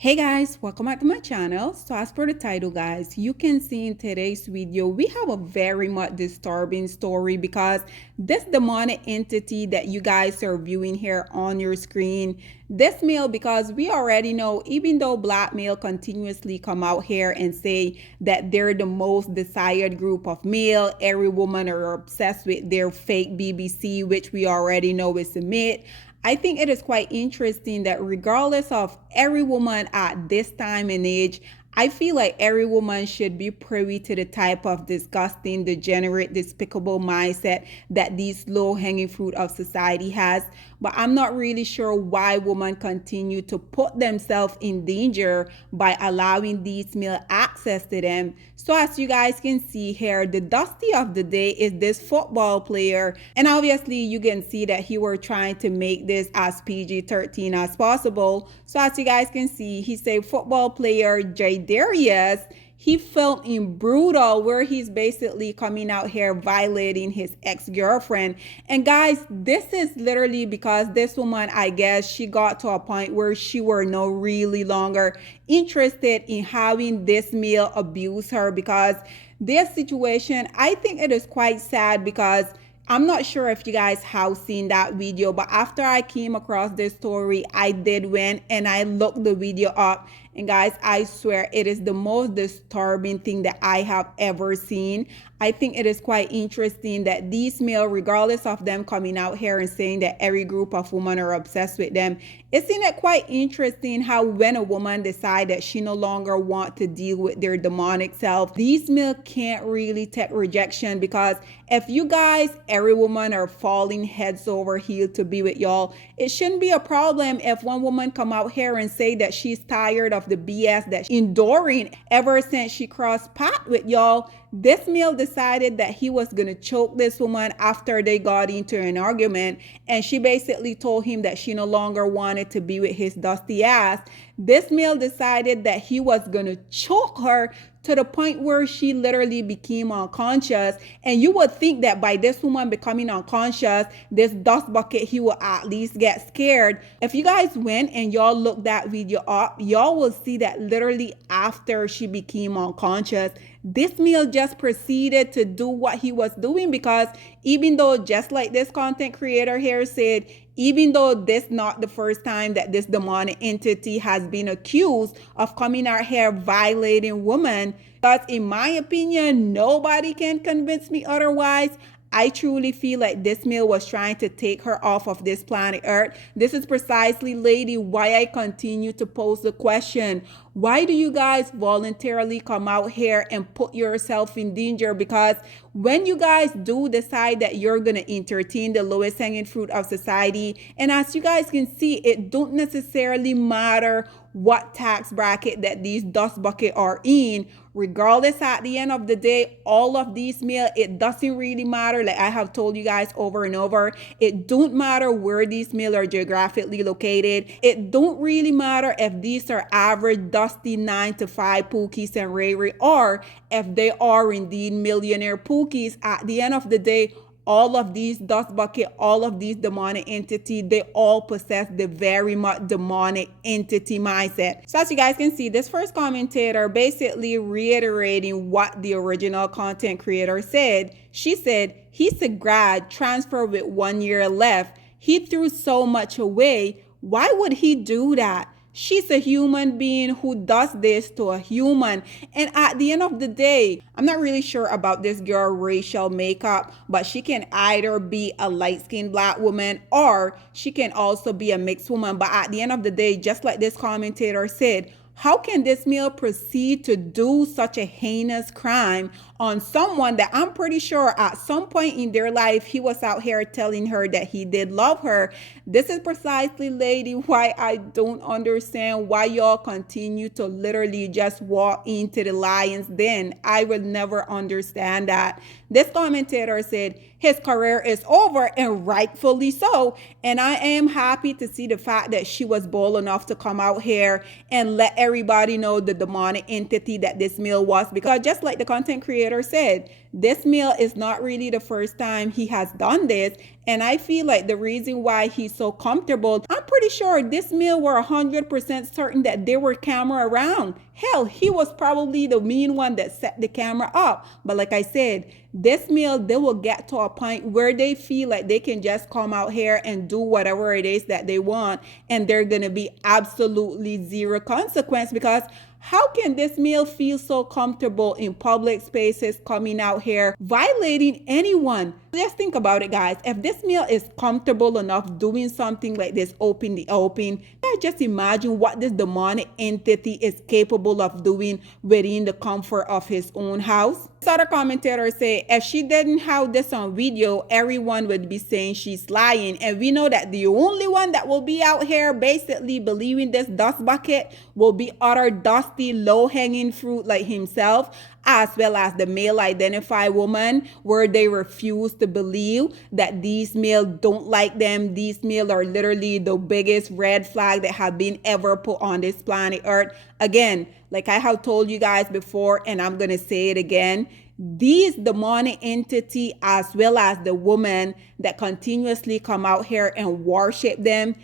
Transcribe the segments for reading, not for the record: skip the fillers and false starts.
Hey guys, welcome back to my channel. So as per the title guys, you can see in today's video, we have a very much disturbing story because this demonic entity that you guys are viewing here on your screen, this male, because we already know, even though black male continuously come out here and say that they're the most desired group of male, every woman are obsessed with their fake BBC, which we already know is a myth. I think it is quite interesting that regardless of every woman at this time and age, I feel like every woman should be privy to the type of disgusting, degenerate, despicable mindset that these low-hanging fruit of society has. But I'm not really sure why women continue to put themselves in danger by allowing these male access to them. So as you guys can see here, the dusty of the day is this football player. And obviously you can see that he were trying to make this as PG-13 as possible. So as you guys can see, he's a football player, Darius. He filmed in Brutal where he's basically coming out here violating his ex-girlfriend. And guys, this is literally because this woman, I guess, she got to a point where she were no really longer interested in having this male abuse her, because this situation, I think it is quite sad because I'm not sure if you guys have seen that video, but after I came across this story, I did went and I looked the video up. And guys, I swear it is the most disturbing thing that I have ever seen. I think it is quite interesting that these male, regardless of them coming out here and saying that every group of women are obsessed with them, isn't it quite interesting how when a woman decides that she no longer want to deal with their demonic self, these male can't really take rejection? Because if you guys, every woman are falling heads over heels to be with y'all, it shouldn't be a problem if one woman come out here and say that she's tired of the BS that she's enduring ever since she crossed path with y'all. This male decided that he was going to choke this woman after they got into an argument, and she basically told him that she no longer wanted to be with his dusty ass. This male decided that he was going to choke her to the point where she literally became unconscious. And you would think that by this woman becoming unconscious, this dust bucket, he will at least get scared. If you guys went and y'all look that video up, y'all will see that literally after she became unconscious, this male just proceeded to do what he was doing, because even though, just like this content creator here said, even though this not the first time that this demonic entity has been accused of coming out here violating women, because in my opinion, nobody can convince me otherwise. I truly feel like this male was trying to take her off of this planet Earth. This is precisely, lady, why I continue to pose the question. Why do you guys voluntarily come out here and put yourself in danger? Because when you guys do decide that you're going to entertain the lowest hanging fruit of society, and as you guys can see, it don't necessarily matter what tax bracket that these dust bucket are in. Regardless, at the end of the day, all of these male, it doesn't really matter. Like I have told you guys over and over, it don't matter where these male are geographically located. It don't really matter if these are average dusty 9-to-5 pookies and Ray, or if they are indeed millionaire pookies. At the end of the day, all of these dust bucket, all of these demonic entity, they all possess the very much demonic entity mindset. So as you guys can see, this first commentator basically reiterating what the original content creator said. She said, he's a grad transfer with 1 year left. He threw so much away. Why would he do that? She's a human being who does this to a human. And at the end of the day, I'm not really sure about this girl racial makeup, but she can either be a light-skinned black woman or she can also be a mixed woman. But at the end of the day, just like this commentator said, how can this male proceed to do such a heinous crime on someone that I'm pretty sure at some point in their life, he was out here telling her that he did love her? This is precisely, lady, why I don't understand why y'all continue to literally just walk into the lion's den. I will never understand that. This commentator said his career is over, and rightfully so. And I am happy to see the fact that she was bold enough to come out here and let everybody know the demonic entity that this male was, because just like the content creator commentator said, this male is not really the first time he has done this. And I feel like the reason why he's so comfortable, I'm pretty sure this male were 100% certain that there were camera around. Hell, he was probably the mean one that set the camera up. But like I said, this male, they will get to a point where they feel like they can just come out here and do whatever it is that they want, and they're going to be absolutely zero consequence. Because how can this male feel so comfortable in public spaces coming out here violating anyone? Just think about it, guys. If this male is comfortable enough doing something like this open the open, just imagine what this demonic entity is capable of doing within the comfort of his own house. This other commentator say, if she didn't have this on video, everyone would be saying she's lying. And we know that the only one that will be out here basically believing this dust bucket will be other dusty, low-hanging fruit like himself, as well as the male identified woman, where they refuse to believe that these males don't like them. These males are literally the biggest red flag that have been ever put on this planet Earth. Again, like I have told you guys before, and I'm going to say it again, these demonic entity, as well as the woman that continuously come out here and worship them.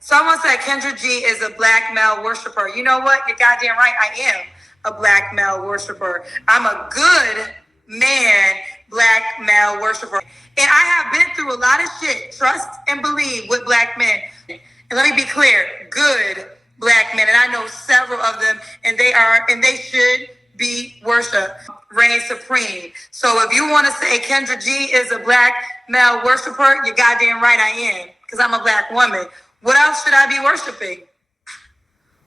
Someone said Kendra G is a black male worshiper. You know what? You're goddamn right. I am a black male worshiper. I'm a good man, black male worshiper. And I have been through a lot of shit, trust and believe, with black men. And let me be clear, good black men. And I know several of them, and they should be worshiped. Reign supreme. So if you want to say Kendra G is a black male worshiper, you're goddamn right I am, because I'm a black woman. What else should I be worshiping?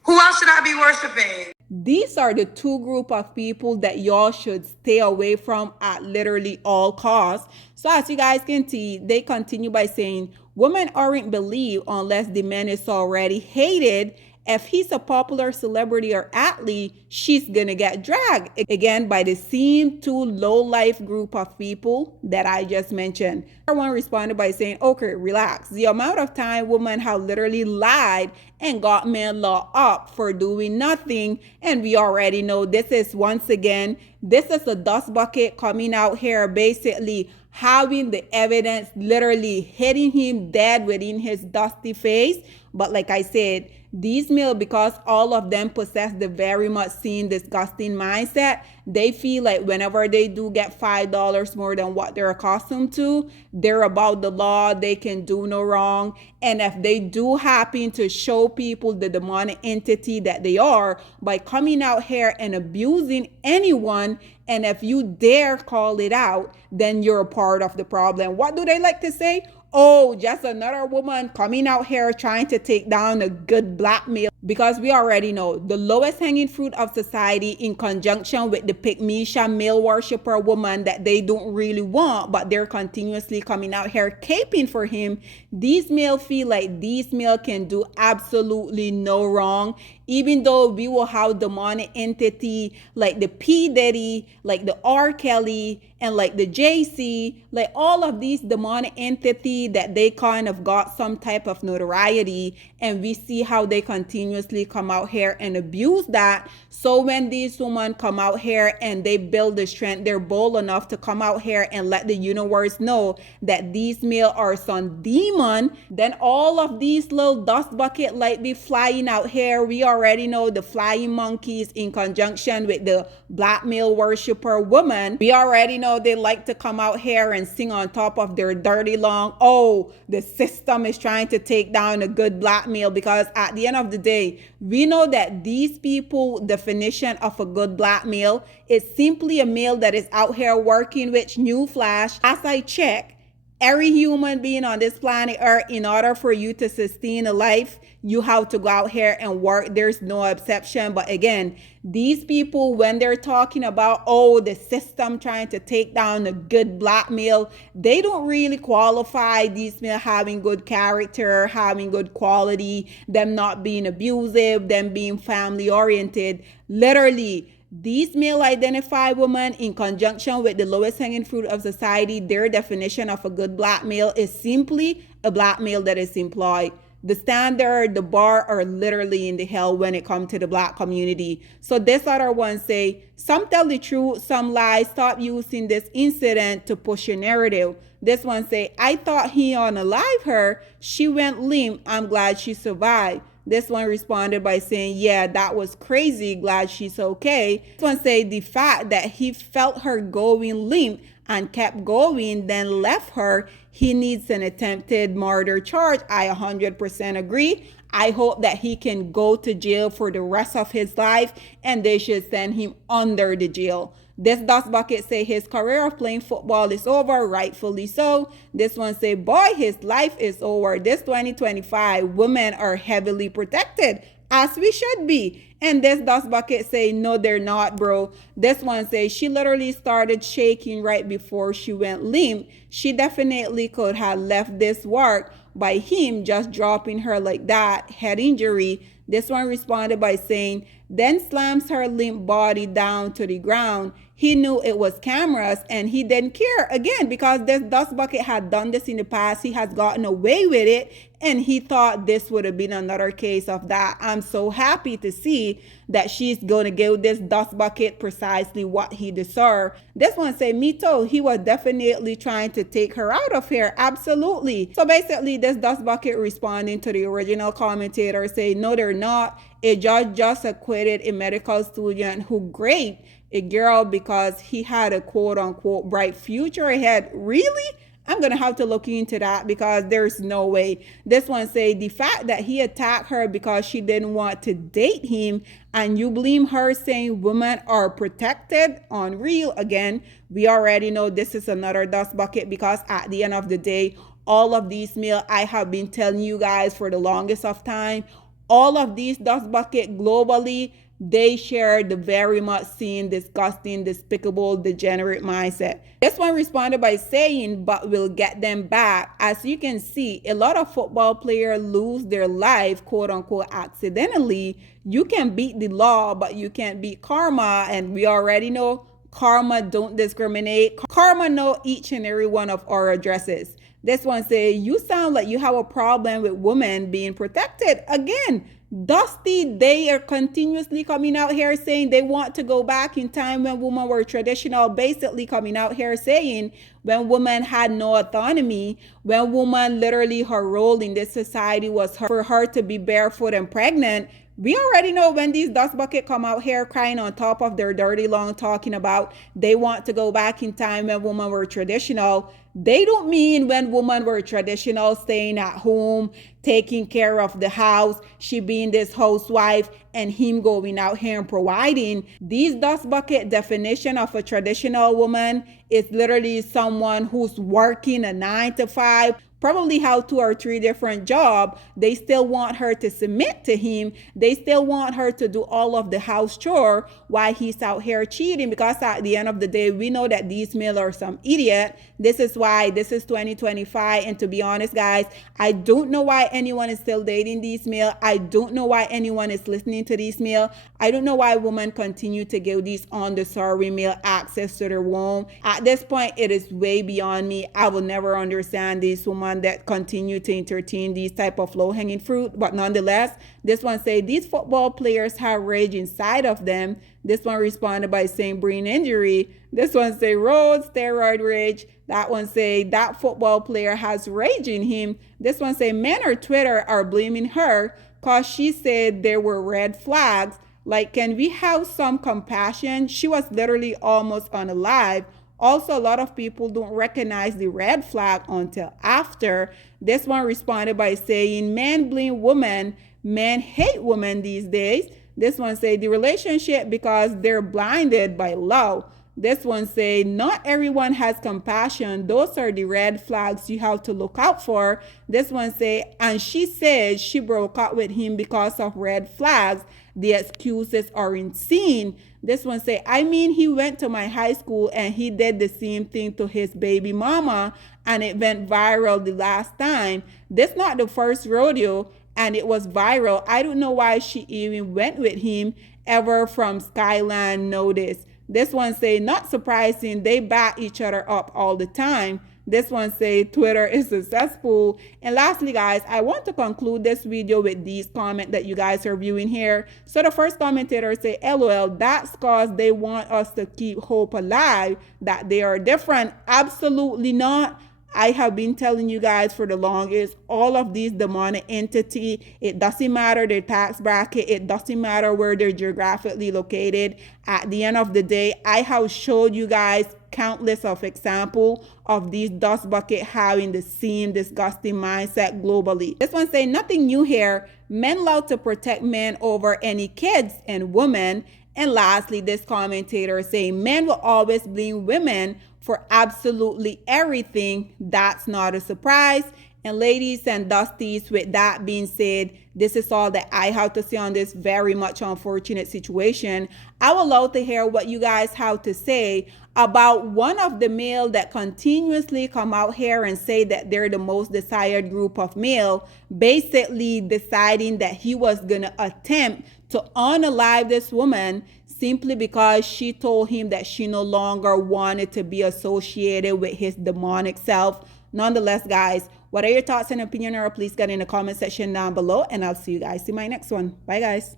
Who else should I be worshiping? These are the two group of people that y'all should stay away from at literally all costs. So as you guys can see, they continue by saying, women aren't believed unless the man is already hated. If he's a popular celebrity or athlete, she's gonna get dragged. Again, by the same two low-life group of people that I just mentioned. One responded by saying, okay, relax. The amount of time women have literally lied and got men locked up for doing nothing. And we already know this is, once again, this is a dust bucket coming out here basically having the evidence literally hitting him dead within his dusty face. But like I said, these males, because all of them possess the very much seen disgusting mindset, they feel like whenever they do get $5 more than what they're accustomed to, they're about the law, they can do no wrong. And if they do happen to show people the demonic entity that they are by coming out here and abusing anyone, and if you dare call it out, then you're a part of the problem. What do they like to say? Oh, just another woman coming out here trying to take down a good black male. Because we already know the lowest hanging fruit of society, in conjunction with the pygmisha male worshiper woman that they don't really want, but they're continuously coming out here caping for him. These males feel like these males can do absolutely no wrong. Even though we will have demonic entity like the P. Diddy, like the R. Kelly, and like the JC, like all of these demonic entity that they kind of got some type of notoriety, and we see how they continuously come out here and abuse that. So when these women come out here and they build the strength, they're bold enough to come out here and let the universe know that these males are some demon, then all of these little dust bucket like be flying out here. We already know the flying monkeys in conjunction with the black male worshiper woman. We already know they like to come out here and sing on top of their dirty long, oh, the system is trying to take down a good black male. Because at the end of the day, we know that these people definition of a good black male is simply a male that is out here working, which newsflash, as I check, every human being on this planet Earth, in order for you to sustain a life, you have to go out here and work. There's no exception. But again, these people, when they're talking about, oh, the system trying to take down a good black male, they don't really qualify these men having good character, having good quality, them not being abusive, them being family oriented. Literally, these male identified women, in conjunction with the lowest hanging fruit of society, their definition of a good black male is simply a black male that is employed. the standard, the bar are literally in the hell when it comes to the black community. So this other one say, some tell the truth, some lie. Stop using this incident to push a narrative. This one say, I thought he unalived her. She went limp. I'm glad she survived. This one responded by saying, yeah, that was crazy. Glad she's okay. This one say, the fact that he felt her going limp and kept going, then left her, he needs an attempted murder charge. I 100% agree. I hope that he can go to jail for the rest of his life and they should send him under the jail. This Dust Bucket say his career of playing football is over, rightfully so. This one say, boy, his life is over. This 2025, women are heavily protected, as we should be. And this Dust Bucket say, no, they're not, bro. This one say, she literally started shaking right before she went limp. She definitely could have left this work by him just dropping her like that, head injury. This one responded by saying, then slams her limp body down to the ground. He knew it was cameras and he didn't care. Again, because this Dust Bucket had done this in the past, he has gotten away with it and he thought this would have been another case of that. I'm so happy to see that she's going to give this Dust Bucket precisely what he deserved. This one say, me too. He was definitely trying to take her out of here. Absolutely. So basically, this Dust Bucket responding to the original commentator say, no, they're not. A judge just acquitted a medical student who raped a girl because he had a quote unquote bright future ahead. Really? I'm going to have to look into that because there's no way. This one say the fact that he attacked her because she didn't want to date him and you blame her saying women are protected. Unreal. Again, we already know this is another Dust Bucket because at the end of the day, all of these male, I have been telling you guys for the longest of time, all of these Dust Bucket globally, they share the very much seen, disgusting, despicable, degenerate mindset. This one responded by saying, but we'll get them back. As you can see, a lot of football players lose their life, quote unquote, accidentally. You can beat the law, but you can't beat karma. And we already know karma don't discriminate. Karma know each and every one of our addresses. This one say, you sound like you have a problem with women being protected. Again, Dusty, they are continuously coming out here saying they want to go back in time when women were traditional, basically coming out here saying when women had no autonomy, when women literally her role in this society was for her to be barefoot and pregnant. We already know when these Dust Bucket come out here crying on top of their dirty long talking about they want to go back in time when women were traditional. They don't mean when women were traditional, staying at home, taking care of the house, she being this housewife, and him going out here and providing. These Dust Bucket definition of a traditional woman is literally someone who's working a 9 to 5, probably have 2 or 3 different jobs. They still want her to submit to him. They still want her to do all of the house chore while he's out here cheating, because at the end of the day, we know that these men are some idiot. This is why this is 2025. And to be honest, guys, I don't know why anyone is still dating these male. I don't know why anyone is listening to these male. I don't know why women continue to give these undeserving male access to their womb. At this point, it is way beyond me. I will never understand these women that continue to entertain these type of low-hanging fruit. But nonetheless, this one say these football players have rage inside of them. This one responded by saying brain injury. This one say road steroid rage. That one say that football player has rage in him. This one say men on Twitter are blaming her because she said there were red flags. Like, can we have some compassion? She was literally almost unalive. Also, a lot of people don't recognize the red flag until after. This one responded by saying, men blame women, men hate women these days. This one say the relationship because they're blinded by love. This one say, not everyone has compassion. Those are the red flags you have to look out for. This one say, and she said she broke up with him because of red flags. The excuses are insane. This one say, I mean, he went to my high school and he did the same thing to his baby mama and it went viral the last time. This not the first rodeo and it was viral. I don't know why she even went with him ever from Skyline Notice. This one say, not surprising, they back each other up all the time. This one say Twitter is successful. And lastly, guys, I want to conclude this video with these comments that you guys are viewing here. So the first commentator say, LOL, that's cause they want us to keep hope alive that they are different. Absolutely not. I have been telling you guys for the longest, all of these demonic entity, it doesn't matter their tax bracket, it doesn't matter where they're geographically located. At the end of the day, I have showed you guys countless of example of these dust bucket having the same disgusting mindset globally. This one say nothing new here. Men love to protect men over any kids and women. And lastly, this commentator saying men will always blame women for absolutely everything. That's not a surprise. And ladies and dusties, with that being said, this is all that I have to say on this very much unfortunate situation. I would love to hear what you guys have to say about one of the male that continuously come out here and say that they're the most desired group of male, basically deciding that he was gonna attempt to unalive this woman simply because she told him that she no longer wanted to be associated with his demonic self. Nonetheless, guys, what are your thoughts and opinion, or please get in the comment section down below, and I'll see you guys in my next one. Bye, guys.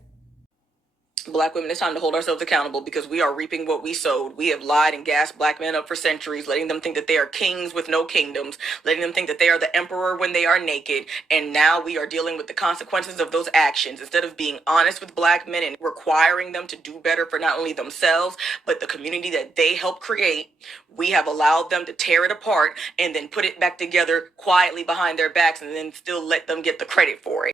Black women, it's time to hold ourselves accountable because we are reaping what we sowed. We have lied and gassed black men up for centuries, letting them think that they are kings with no kingdoms, letting them think that they are the emperor when they are naked. And now we are dealing with the consequences of those actions. Instead of being honest with black men and requiring them to do better for not only themselves, but the community that they helped create, we have allowed them to tear it apart and then put it back together quietly behind their backs and then still let them get the credit for it.